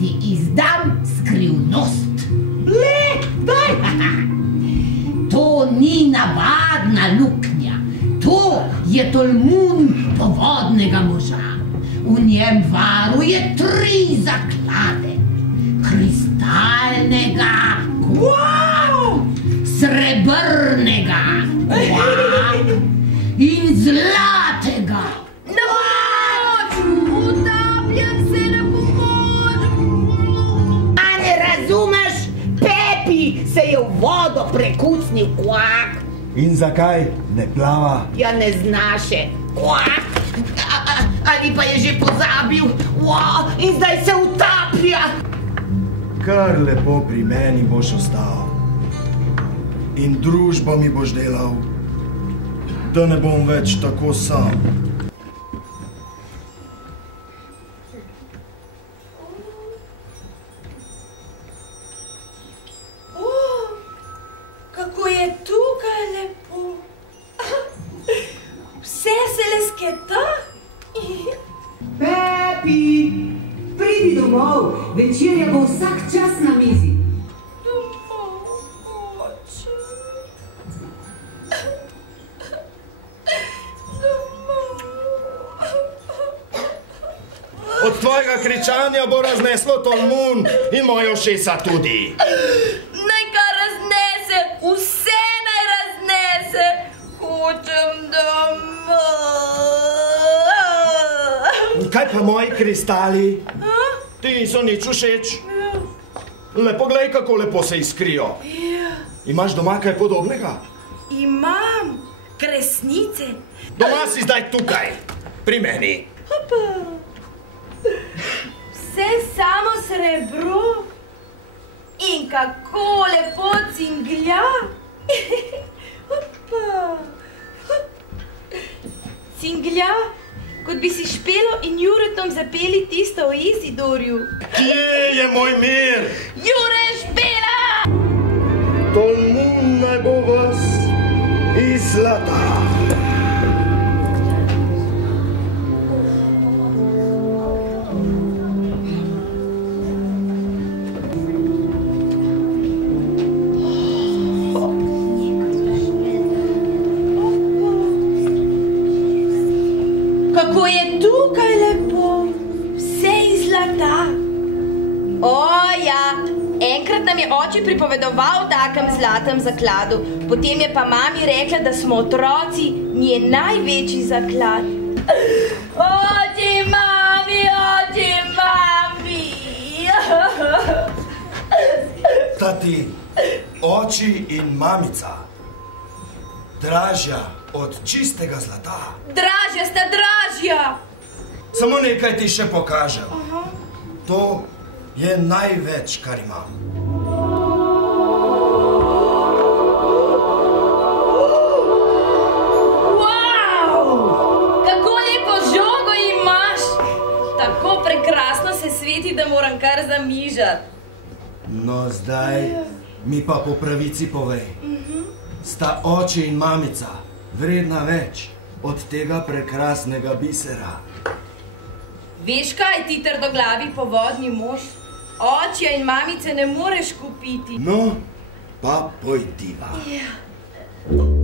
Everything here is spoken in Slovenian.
ti izdam skrivnost. Le, daj! To ni navadna luknja. To je tolmun povodnega moža. V njem varuje 3 zaklade. Kristalnega, srebrnega in zlatega. Utapljam se na pomoč! A ne razumeš? Pepi se je v vodo prekucnil, kvak. In zakaj ne plava? Ja, ne zna še, kvak. Ali pa je že pozabil, in zdaj se utaplja. Kar lepo pri meni boš ostal. In družbo mi boš delal, da ne bom več tako sam. Kako je tukaj lepo. Vse se lesketa. Pepi, pridi domov, večerja bo vsak čas na mizi. Od tvojega kričanja bo razneslo tolmun in moje ušesa tudi. Naj kar raznese, vse naj raznese. Hočem domov. Kaj pa moji kristali? Ti niso nič všeč. Le poglej, kako lepo se iskrijo. Imaš doma kaj podobnega? Imam kresnice. Doma si zdaj tukaj, pri meni. Vse samo srebro. In kako lepo cinglja. Cinglja, kot bi si Špelo in Juretom zapeli tisto o Izidorju. Kje je moj mir? Jure, Špela! Tolmun naj bo vas iz zlata. Kako je tukaj lepo, vse iz zlata. Ja, enkrat nam je oče pripovedoval o takem zlatem zakladu, potem je pa mami rekla, da smo otroci njen največji zaklad. Oči, mami, oči, mami. Tati, oči in mamica, dražja od čistega zlata. Dražja sta dražja. Samo nekaj ti še pokažem. To je največ, kar imam. Kako lepo žogo imaš. Tako prekrasno se sveti, da moram kar zamižati. No, zdaj mi pa po pravici povej. Sta oče in mamica vredna več od tega prekrasnega bisera? Veš kaj, ti trdoglavi povodni mož? Očja in mamice ne moreš kupiti. No, pa pojdiva. Ja.